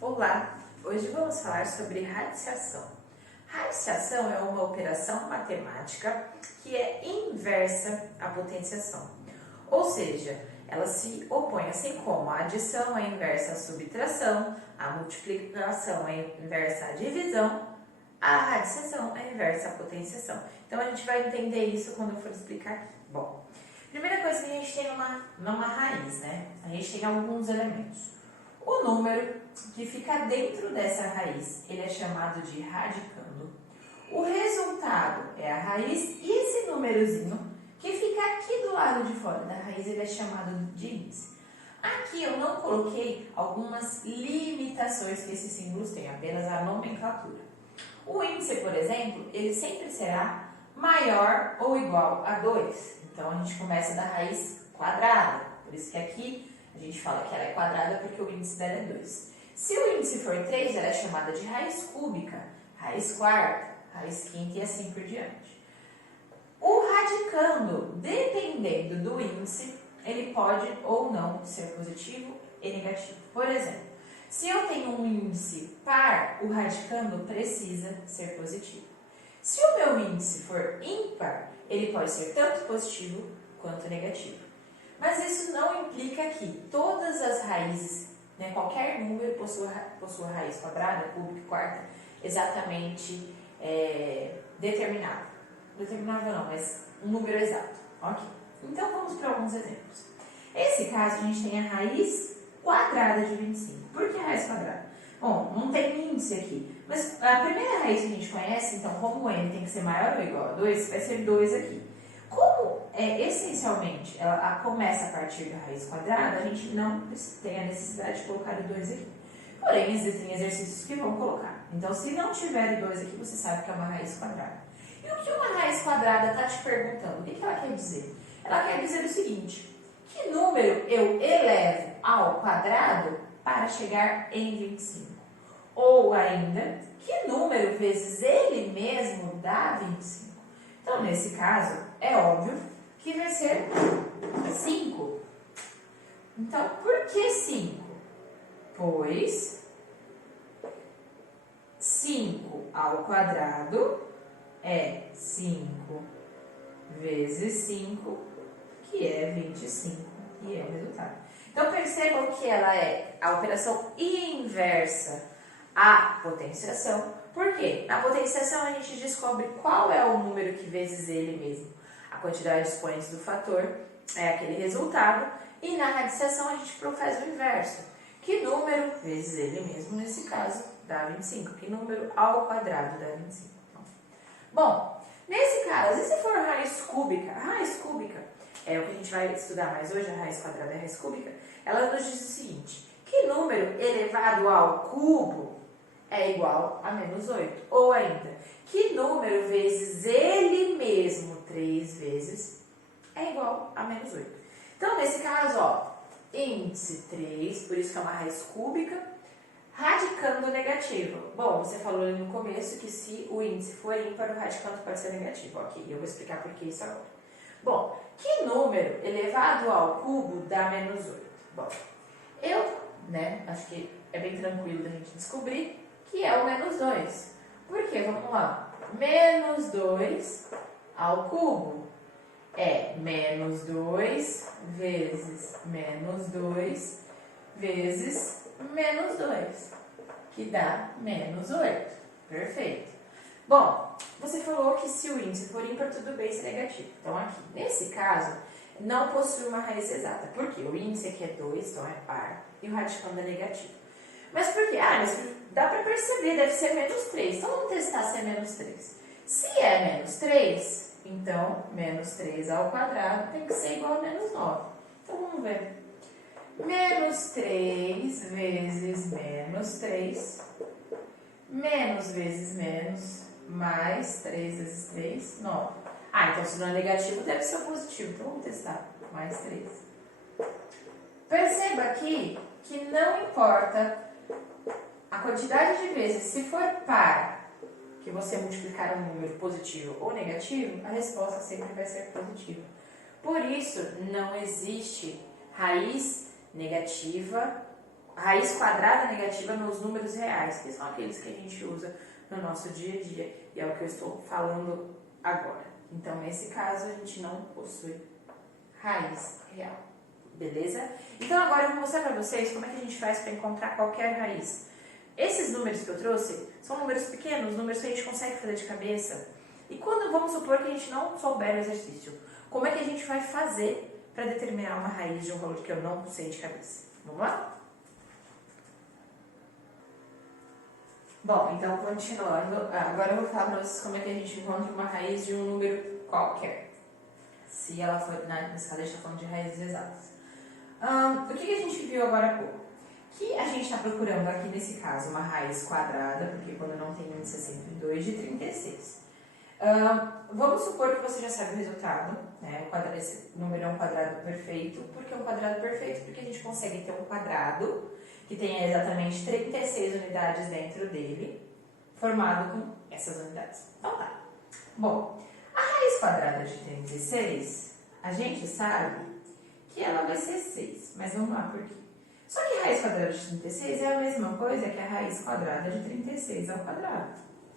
Olá! Hoje vamos falar sobre radiciação. Radiciação é uma operação matemática que é inversa à potenciação, ou seja, ela se opõe, assim como a adição é inversa à subtração, a multiplicação é inversa à divisão, a radiciação é inversa à potenciação. Então a gente vai entender isso quando eu for explicar aqui. Bom, primeira coisa que a gente tem numa raiz, né? A gente tem alguns elementos. O número que fica dentro dessa raiz, ele é chamado de radicando. O resultado é a raiz e esse númerozinho que fica aqui do lado de fora da raiz, ele é chamado de índice. Aqui eu não coloquei algumas limitações que esses símbolos têm, apenas a nomenclatura. O índice, por exemplo, ele sempre será maior ou igual a 2. Então, a gente começa da raiz quadrada. Por isso que aqui a gente fala que ela é quadrada porque o índice dela é 2. Se o índice for 3, ela é chamada de raiz cúbica, raiz quarta, raiz quinta e assim por diante. O radicando, dependendo do índice, ele pode ou não ser positivo e negativo. Por exemplo, se eu tenho um índice par, o radicando precisa ser positivo. Se o meu índice for ímpar, ele pode ser tanto positivo quanto negativo. Mas isso não implica que todas as raízes, né, qualquer número possua raiz quadrada, cúbica, quarta, exatamente determinado. Determinável não, mas um número exato. Ok? Então vamos para alguns exemplos. Nesse caso, a gente tem a raiz quadrada de 25. Por que raiz quadrada? Bom, não tem índice aqui, mas a primeira raiz que a gente conhece, então, como o n tem que ser maior ou igual a 2, vai ser 2 aqui. Como essencialmente ela começa a partir da raiz quadrada, a gente não tem a necessidade de colocar o 2 aqui. Porém, existem exercícios que vão colocar. Então, se não tiver o 2 aqui, você sabe que é uma raiz quadrada. E o que uma raiz quadrada está te perguntando? O que ela quer dizer? Ela quer dizer o seguinte: que número eu elevo ao quadrado para chegar em 25? Ou ainda, que número vezes ele mesmo dá 25? Então, nesse caso, é óbvio que vai ser 5. Então, por que 5? Pois 5 ao quadrado é 5 vezes 5, que é 25, e é o resultado. Então, percebam que ela é a operação inversa à potenciação. Por quê? Na potenciação, a gente descobre qual é o número que vezes ele mesmo. A quantidade de expoentes do fator é aquele resultado. E na radiciação, a gente faz o inverso. Que número vezes ele mesmo, nesse caso, dá 25. Que número ao quadrado dá 25. Bom, nesse caso, e se for raiz cúbica? A raiz cúbica é o que a gente vai estudar mais hoje, a raiz quadrada e a raiz cúbica. Ela nos diz o seguinte: que número elevado ao cubo é igual a menos 8? Ou ainda, que número vezes ele mesmo 3 vezes é igual a menos 8? Então, nesse caso, ó, índice 3, por isso que é uma raiz cúbica, radicando negativo. Bom, você falou ali no começo que se o índice for ímpar, o radicando pode ser negativo. Ok, eu vou explicar por que isso agora. Bom, que número elevado ao cubo dá menos 8? Bom, acho que é bem tranquilo da gente descobrir que é o menos 2. Por quê? Vamos lá. Menos 2 ao cubo é menos 2 vezes menos 2 vezes menos 2, que dá menos 8. Perfeito. Bom, você falou que se o índice for ímpar, tudo bem ser negativo. Então, aqui, nesse caso, não possui uma raiz exata. Por quê? O índice aqui é 2, então é par, e o radicando é negativo. Mas por quê? Mas dá para perceber, deve ser menos 3. Então, vamos testar se é menos 3. Se é menos 3, então, menos 3 ao quadrado tem que ser igual a menos 9. Então, vamos ver. Menos 3 vezes menos 3, menos vezes menos, mais 3 vezes 3, 9. Então se não é negativo, deve ser positivo. Então vamos testar. Mais 3. Perceba aqui que não importa a quantidade de vezes, se for par, que você multiplicar um número positivo ou negativo, a resposta sempre vai ser positiva. Por isso, não existe raiz negativa raiz quadrada negativa nos números reais, que são aqueles que a gente usa no nosso dia a dia, e é o que eu estou falando agora. Então, nesse caso, a gente não possui raiz real, beleza? Então, agora eu vou mostrar para vocês como é que a gente faz para encontrar qualquer raiz. Esses números que eu trouxe são números pequenos, números que a gente consegue fazer de cabeça. E quando vamos supor que a gente não souber o exercício, como é que a gente vai fazer para determinar uma raiz de um valor que eu não sei de cabeça? Vamos lá? Bom, então continuando, agora eu vou falar para vocês como é que a gente encontra uma raiz de um número qualquer. Se ela for, nesse caso a gente está falando de raízes exatas. O que a gente viu agora há pouco? Que a gente está procurando aqui nesse caso uma raiz quadrada, porque quando não tem índice é sempre 2 de 36. Vamos supor que você já sabe o resultado, né? Esse número é um quadrado perfeito. Por que um quadrado perfeito? Porque a gente consegue ter um quadrado que tenha exatamente 36 unidades dentro dele, formado com essas unidades. Então tá. Bom, a raiz quadrada de 36, a gente sabe que ela vai ser 6, mas vamos lá por quê? Só que a raiz quadrada de 36 é a mesma coisa que a raiz quadrada de 36 ao quadrado.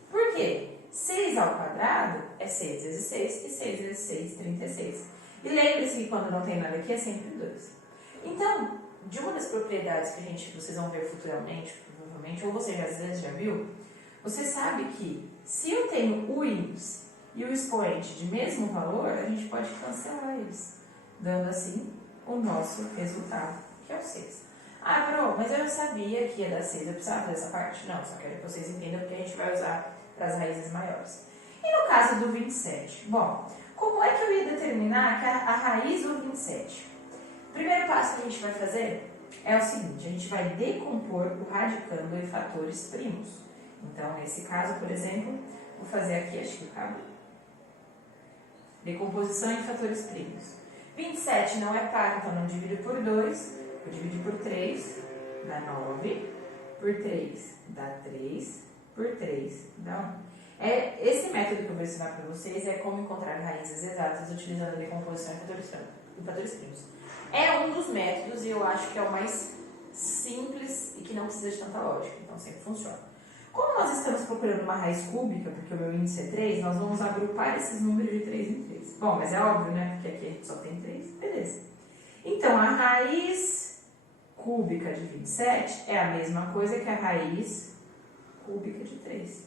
Por quê? 6 ao quadrado é 6 vezes 6 e 6 vezes 6, 36. E lembre-se que quando não tem nada aqui é sempre 2. Então, de uma das propriedades que vocês vão ver futuramente, provavelmente, ou você às vezes já viu, você sabe que se eu tenho o índice e o expoente de mesmo valor, a gente pode cancelar eles, dando assim o nosso resultado, que é o 6. Ah, Pro, mas eu sabia que ia dar 6, eu precisava dessa parte? Não, só quero que vocês entendam porque a gente vai usar para as raízes maiores. E no caso do 27? Bom, como é que eu ia determinar que a raiz do 27? O primeiro passo que a gente vai fazer é o seguinte, a gente vai decompor o radicando em fatores primos. Então, nesse caso, por exemplo, vou fazer aqui, acho que cabe. Decomposição em fatores primos. 27 não é par, então não divido por 2, vou dividir por 3, dá 9, por 3 dá 3, por 3 dá 1. Esse método que eu vou ensinar para vocês é como encontrar raízes exatas utilizando a decomposição em fatores primos. É um dos métodos e eu acho que é o mais simples e que não precisa de tanta lógica, então sempre funciona. Como nós estamos procurando uma raiz cúbica, porque o meu índice é 3, nós vamos agrupar esses números de 3 em 3. Bom, mas é óbvio, né? Porque aqui a gente só tem 3, beleza. Então, a raiz cúbica de 27 é a mesma coisa que a raiz cúbica de 3.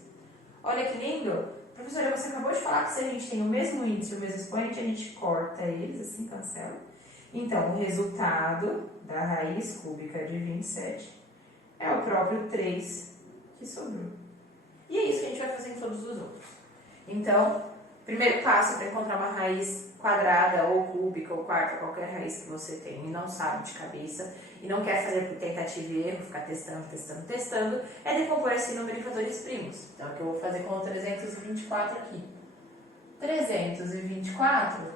Olha que lindo! Professora, você acabou de falar que se a gente tem o mesmo índice e o mesmo expoente, a gente corta eles, assim, cancela. Então, o resultado da raiz cúbica de 27 é o próprio 3 que sobrou. E é isso que a gente vai fazer em todos os outros. Então, primeiro passo para encontrar uma raiz quadrada ou cúbica ou quarta, qualquer raiz que você tem e não sabe de cabeça e não quer fazer por tentativa e erro, ficar testando, é decompor esse número em fatores primos. Então, o que eu vou fazer com o 324 aqui. 324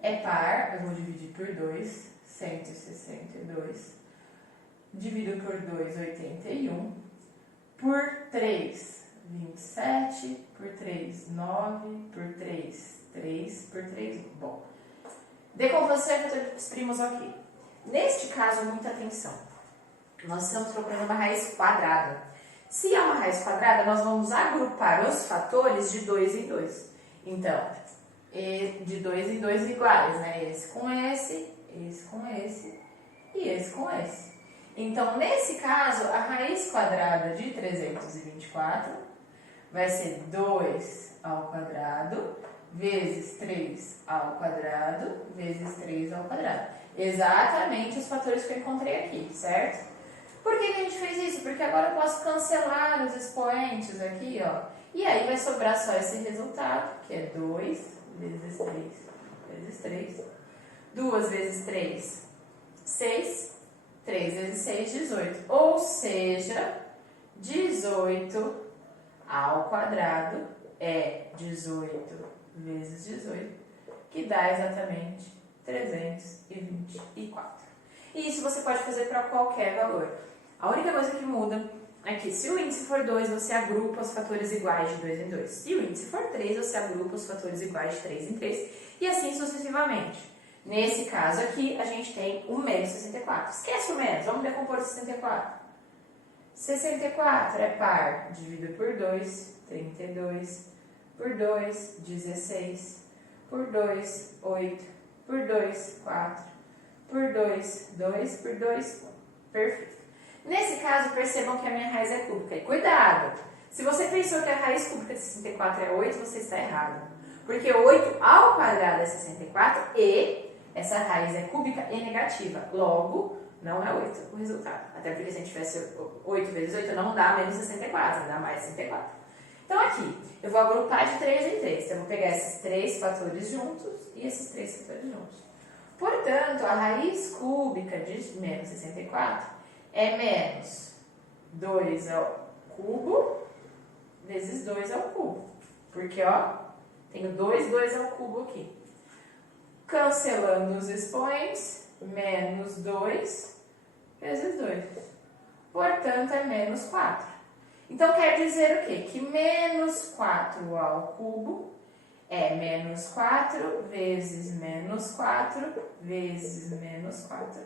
é par, eu vou dividir por 2, 162. Divido por 2, 81. Por 3, 27. Por 3, 9. Por 3, 3. Por 3, 1. Bom, decomposição em fatores primos aqui. Neste caso, muita atenção. Nós estamos procurando uma raiz quadrada. Se é uma raiz quadrada, nós vamos agrupar os fatores de 2 em 2. Então, de 2 em 2 iguais, né? Esse com esse com esse e esse com esse. Então, nesse caso, a raiz quadrada de 324 vai ser 2 ao quadrado vezes 3 ao quadrado vezes 3 ao quadrado. Exatamente os fatores que eu encontrei aqui, certo? Por que a gente fez isso? Porque agora eu posso cancelar os expoentes aqui, ó. E aí vai sobrar só esse resultado, que é 2 vezes 3 vezes 3. 2 vezes 3, 6. 3 vezes 6, 18. Ou seja, 18 ao quadrado é 18 vezes 18, que dá exatamente 324. E isso você pode fazer para qualquer valor. A única coisa que muda é que se o índice for 2, você agrupa os fatores iguais de 2 em 2. Se o índice for 3, você agrupa os fatores iguais de 3 em 3. E assim sucessivamente. Nesse caso aqui, a gente tem o menos 64. Esquece o menos, vamos decompor o 64. 64 é par, dividido por 2, 32, por 2, 16, por 2, 8, por 2, 4, por 2, 2, por 2, 1. Perfeito. Nesse caso, percebam que a minha raiz é cúbica. E cuidado! Se você pensou que a raiz cúbica de 64 é 8, você está errado. Porque 8 ao quadrado é 64 e essa raiz é cúbica e negativa. Logo, não é 8 o resultado. Até porque se a gente tivesse 8 vezes 8, não dá menos 64, dá mais 64. Então aqui, eu vou agrupar de 3 em 3. Então, eu vou pegar esses 3 fatores juntos e esses 3 fatores juntos. Portanto, a raiz cúbica de menos 64 é menos 2 ao cubo vezes 2 ao cubo. Porque, ó, tenho 2 ao cubo aqui. Cancelando os expoentes, menos 2 vezes 2. Portanto, é menos 4. Então, quer dizer o quê? Que menos 4 ao cubo é menos 4 vezes menos 4 vezes menos 4.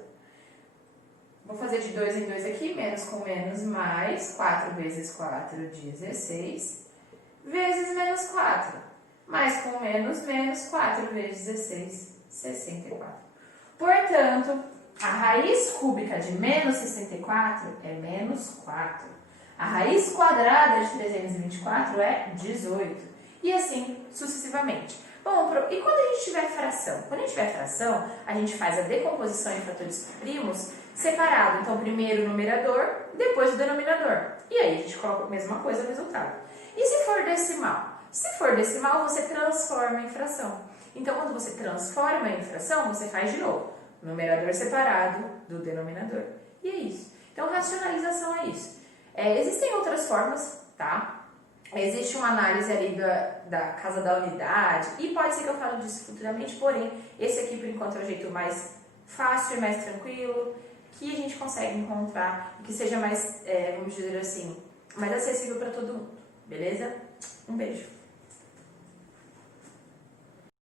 Vou fazer de 2 em 2 aqui, menos com menos mais, 4 vezes 4, 16, vezes menos 4. Mais com menos, menos 4 vezes 16, 64. Portanto, a raiz cúbica de menos 64 é menos 4. A raiz quadrada de 324 é 18. E assim sucessivamente. Bom, e quando a gente tiver fração? Quando a gente tiver fração, a gente faz a decomposição em fatores primos separado. Então, primeiro o numerador, depois o denominador. E aí a gente coloca a mesma coisa no resultado. E se for decimal? Se for decimal, você transforma em fração. Então, quando você transforma em fração, você faz de novo. Numerador separado do denominador. E é isso. Então, racionalização é isso. Existem outras formas, tá? Existe uma análise ali da casa da unidade, e pode ser que eu fale disso futuramente, porém, esse aqui, por enquanto, é o jeito mais fácil e mais tranquilo, que a gente consegue encontrar, e que seja mais, vamos dizer assim, mais acessível para todo mundo, beleza? Um beijo!